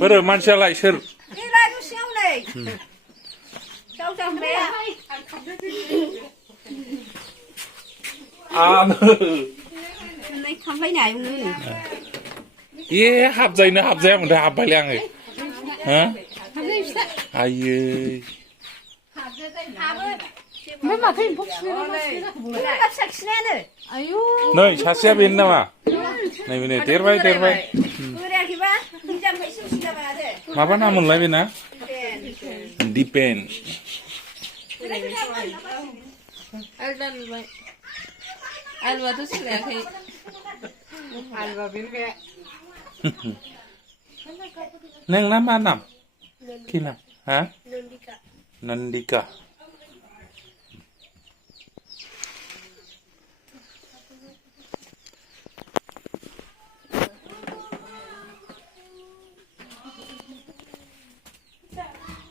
बोरो मानसियालाय सोर ए हाबजायोना हाबजायामोनथाय हाबबायलै आङो हो आयै ओमफ्राय माथो एम्फौ खिनायानो आयु नै सासेया बेनो नामा नै बेनो देरबाय माबा नाममोनलाय बेना दिपेन आलुआथ' सोलायाखै आलुआ बे नोंना मा नाम कि नाम हा नन्दिका